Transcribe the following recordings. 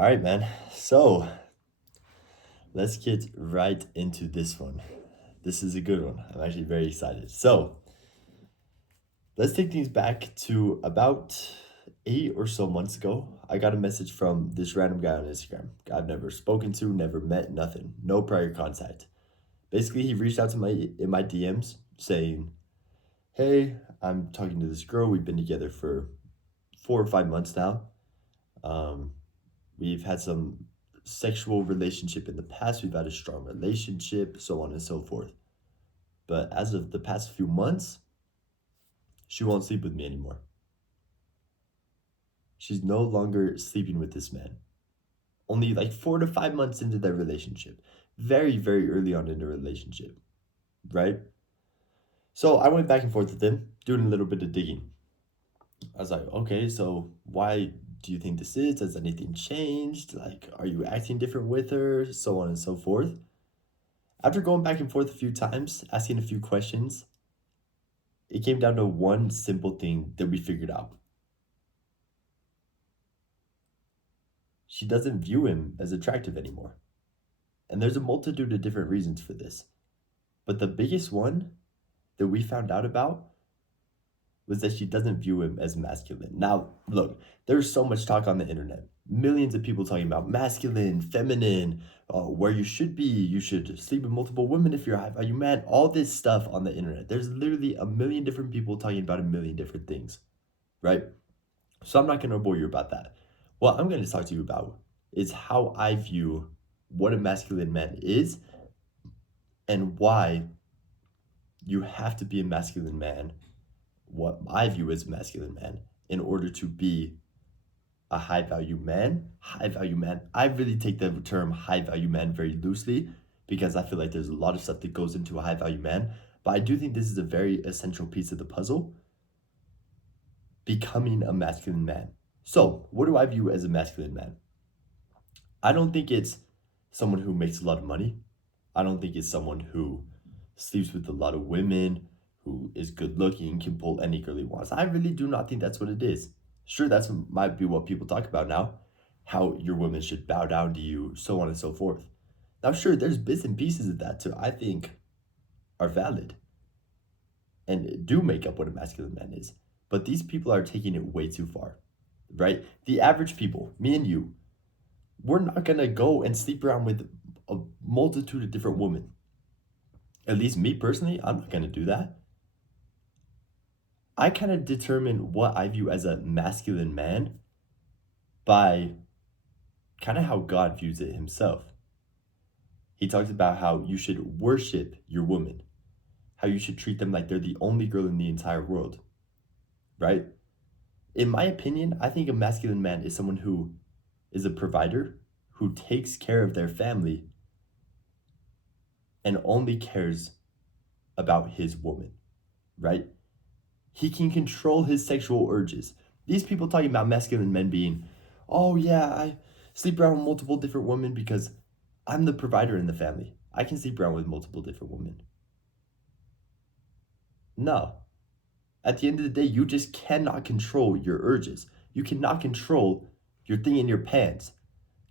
All right, man. So let's get right into this one. This is a good one. I'm actually very excited. So let's take things back to about 8 or so months ago. I got a message from this random guy on Instagram. Guy I've never spoken to, never met, nothing, no prior contact. Basically, he reached out to my in my DMs saying, "Hey, I'm talking to this girl. We've been together for 4 or 5 months now. Um, we've had some sexual relationship in the past. We've had a strong relationship, so on and so forth. But as of the past few months, she won't sleep with me anymore. She's no longer sleeping with this man. Only like 4 to 5 months into their relationship. Very, very early on in the relationship, right? So I went back and forth with him, doing a little bit of digging. I was like, okay, so why do you think this is? Has anything changed? Like, are you acting different with her? So on and so forth. After going back and forth a few times, asking a few questions, it came down to one simple thing that we figured out. She doesn't view him as attractive anymore. And there's a multitude of different reasons for this. But the biggest one that we found out about was that she doesn't view him as masculine. Now, look, there's so much talk on the internet. Millions of people talking about masculine, feminine, where you should be. You should sleep with multiple women if you're a high value man. All this stuff on the internet. There's literally a million different people talking about a million different things, right? So I'm not going to bore you about that. What I'm going to talk to you about is how I view what a masculine man is and why you have to be a masculine man, what I view as a masculine man, in order to be a high value man. High value man, I really take the term high value man very loosely because I feel like there's a lot of stuff that goes into a high value man. But I do think this is a very essential piece of the puzzle, becoming a masculine man. So, what do I view as a masculine man? I don't think it's someone who makes a lot of money. I don't think it's someone who sleeps with a lot of women, who is good looking, can pull any girl he wants. I really do not think that's what it is. Sure, that's might be what people talk about now, how your women should bow down to you, so on and so forth. Now, sure, there's bits and pieces of that too, I think are valid and do make up what a masculine man is. But these people are taking it way too far, right? The average people, me and you, we're not gonna go and sleep around with a multitude of different women. At least me personally, I'm not gonna do that. I kind of determine what I view as a masculine man by kind of how God views it himself. He talks about how you should worship your woman, how you should treat them like they're the only girl in the entire world, right? In my opinion, I think a masculine man is someone who is a provider, who takes care of their family, and only cares about his woman, right? He can control his sexual urges. These people talking about masculine men being, oh yeah, I sleep around with multiple different women because I'm the provider in the family. I can sleep around with multiple different women. No. At the end of the day, you just cannot control your urges. You cannot control your thing in your pants.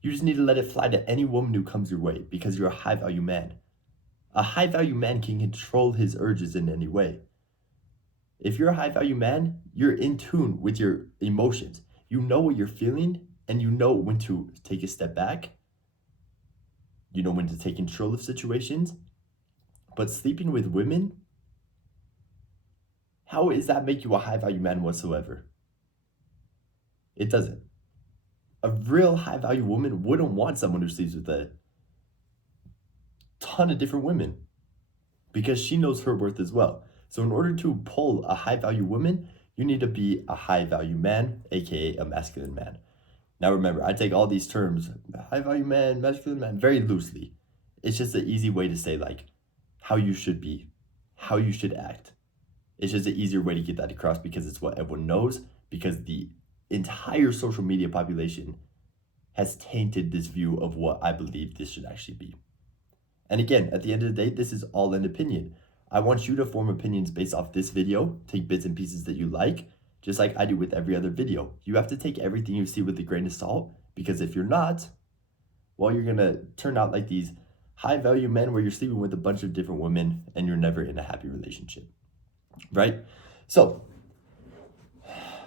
You just need to let it fly to any woman who comes your way because you're a high value man. A high value man can control his urges in any way. If you're a high value man, you're in tune with your emotions. You know what you're feeling and you know when to take a step back. You know when to take control of situations. But sleeping with women, how does that make you a high value man whatsoever? It doesn't. A real high value woman wouldn't want someone who sleeps with a ton of different women because she knows her worth as well. So, in order to pull a high value woman, you need to be a high value man, aka a masculine man. Now, remember, I take all these terms, high value man, masculine man, very loosely. It's just an easy way to say, like, how you should be, how you should act. It's just an easier way to get that across because it's what everyone knows, because the entire social media population has tainted this view of what I believe this should actually be. And again, at the end of the day, this is all an opinion. I want you to form opinions based off this video, take bits and pieces that you like, just like I do with every other video. You have to take everything you see with a grain of salt Because if you're not, well, you're gonna turn out like these high value men where you're sleeping with a bunch of different women and you're never in a happy relationship, right? So,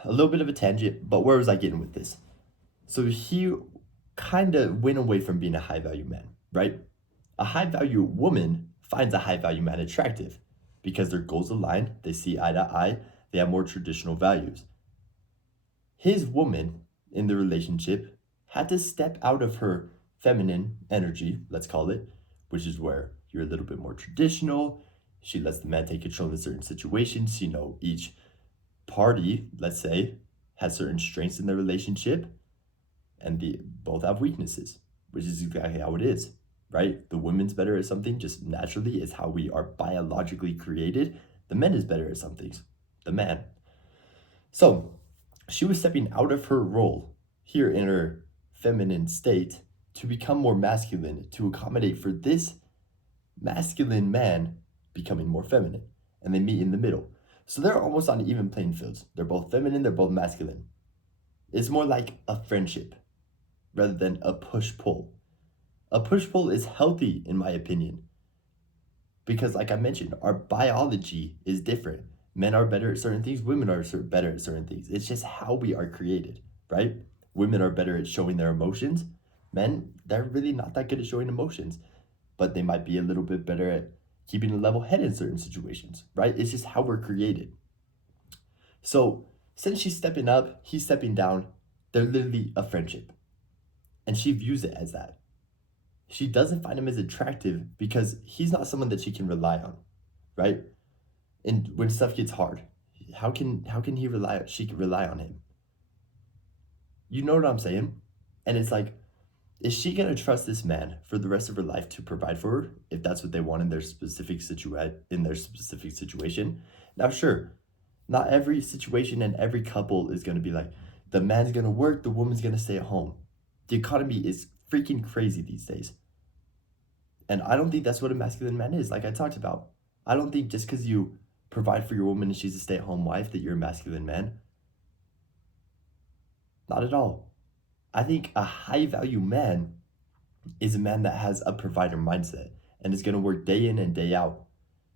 a little bit of a tangent, but where was I getting with this? So, he kind of went away from being a high value man, right? A high value woman finds a high value man attractive because their goals align, they see eye to eye, they have more traditional values. His woman in the relationship had to step out of her feminine energy, let's call it, which is where you're a little bit more traditional. She lets the man take control in certain situations. You know, each party, let's say, has certain strengths in their relationship, and the both have weaknesses, which is exactly how it is, right? The woman's better at something just naturally, is how we are biologically created. The man is better at some things, the man. So she was stepping out of her role here in her feminine state to become more masculine, to accommodate for this masculine man becoming more feminine. And they meet in the middle. So they're almost on even playing fields. They're both feminine, they're both masculine. It's more like a friendship rather than a push pull. A push pull is healthy, in my opinion, because, like I mentioned, our biology is different. Men are better at certain things, women are better at certain things. It's just how we are created, right? Women are better at showing their emotions. Men, they're really not that good at showing emotions, but they might be a little bit better at keeping a level head in certain situations, right? It's just how we're created. So, since she's stepping up, he's stepping down, they're literally a friendship. And she views it as that. She doesn't find him as attractive because he's not someone that she can rely on, right? And when stuff gets hard, how can she can rely on him? You know what I'm saying? And it's like, is she gonna trust this man for the rest of her life to provide for her if that's what they want in their specific situation? Now, sure, not every situation and every couple is gonna be like, the man's gonna work, the woman's gonna stay at home. The economy is freaking crazy these days. And I don't think that's what a masculine man is, like I talked about. I don't think just because you provide for your woman and she's a stay at home wife that you're a masculine man. Not at all. I think a high value man is a man that has a provider mindset and is going to work day in and day out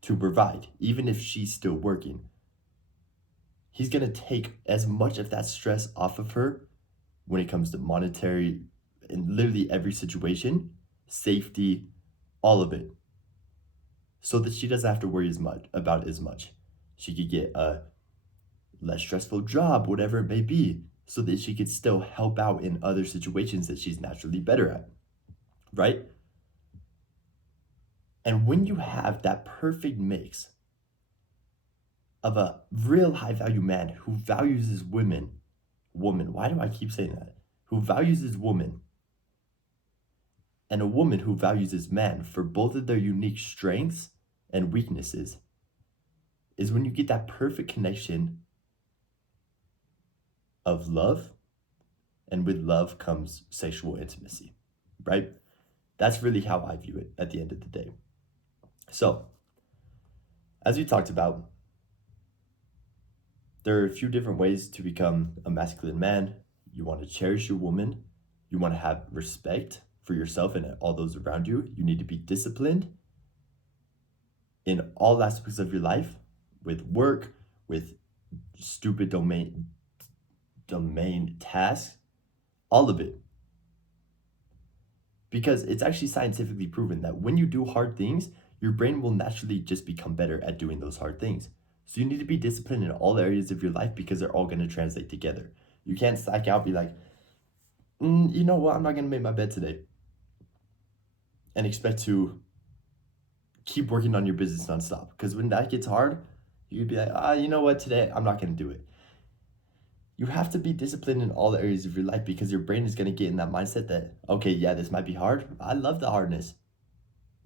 to provide, even if she's still working. He's going to take as much of that stress off of her when it comes to monetary, in literally every situation, safety, all of it, so that she doesn't have to worry as much. She could get a less stressful job, whatever it may be, so that she could still help out in other situations that she's naturally better at, right? And when you have that perfect mix of a real high value man who values his woman, why do I keep saying that? Who values his woman, and a woman who values his man for both of their unique strengths and weaknesses, is when you get that perfect connection of love, and with love comes sexual intimacy, right? That's really how I view it at the end of the day. So, as we talked about, there are a few different ways to become a masculine man. You want to cherish your woman, you want to have respect for yourself and all those around you. You need to be disciplined in all aspects of your life, with work, with stupid domain tasks, all of it. Because it's actually scientifically proven that when you do hard things, your brain will naturally just become better at doing those hard things. So you need to be disciplined in all areas of your life because they're all going to translate together. You can't slack out, be like, you know what, I'm not going to make my bed today, and expect to keep working on your business nonstop. Because when that gets hard, you'd be like, you know what, today I'm not going to do it. You have to be disciplined in all areas of your life because your brain is going to get in that mindset that, okay, yeah, this might be hard. I love the hardness.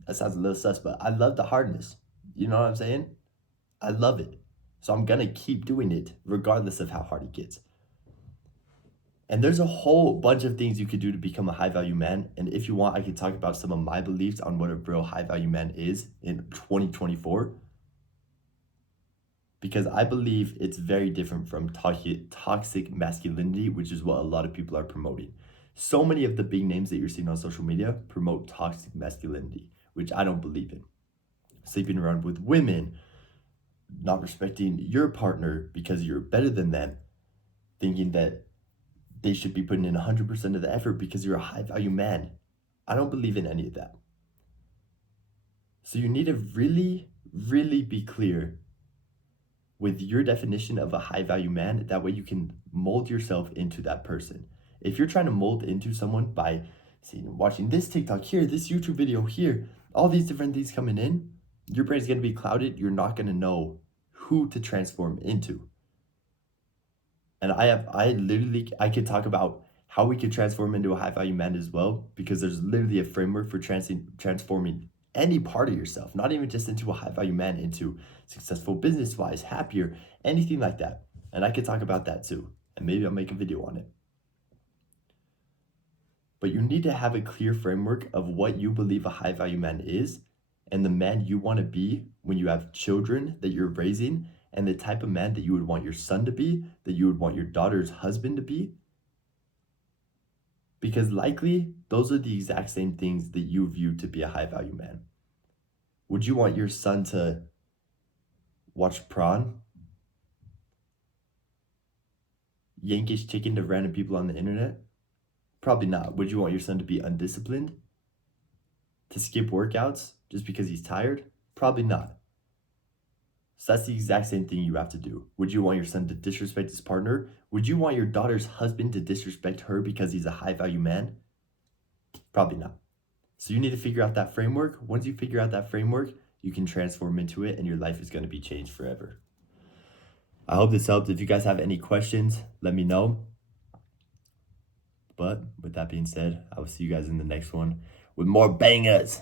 That sounds a little sus, but I love the hardness. You know what I'm saying? I love it. So I'm going to keep doing it regardless of how hard it gets. And there's a whole bunch of things you could do to become a high value man. And if you want, I could talk about some of my beliefs on what a real high value man is in 2024. Because I believe it's very different from toxic masculinity, which is what a lot of people are promoting. So many of the big names that you're seeing on social media promote toxic masculinity, which I don't believe in. Sleeping around with women, not respecting your partner because you're better than them, thinking that they should be putting in 100% of the effort because you're a high value man. I don't believe in any of that. So you need to really, really be clear with your definition of a high value man. That way you can mold yourself into that person. If you're trying to mold into someone by watching this TikTok here, this YouTube video here, all these different things coming in, your brain's going to be clouded. You're not going to know who to transform into. And I could talk about how we could transform into a high value man as well, because there's literally a framework for transforming any part of yourself, not even just into a high value man, into successful business wise, happier, anything like that. And I could talk about that too. And maybe I'll make a video on it. But you need to have a clear framework of what you believe a high value man is, and the man you want to be when you have children that you're raising, and the type of man that you would want your son to be, that you would want your daughter's husband to be. Because likely, those are the exact same things that you view to be a high value man. Would you want your son to watch prawn, Yankish chicken to random people on the internet? Probably not. Would you want your son to be undisciplined? To skip workouts just because he's tired? Probably not. So that's the exact same thing you have to do. Would you want your son to disrespect his partner? Would you want your daughter's husband to disrespect her because he's a high value man? Probably not. So you need to figure out that framework. Once you figure out that framework, you can transform into it and your life is going to be changed forever. I hope this helped. If you guys have any questions, let me know. But with that being said, I will see you guys in the next one with more bangers.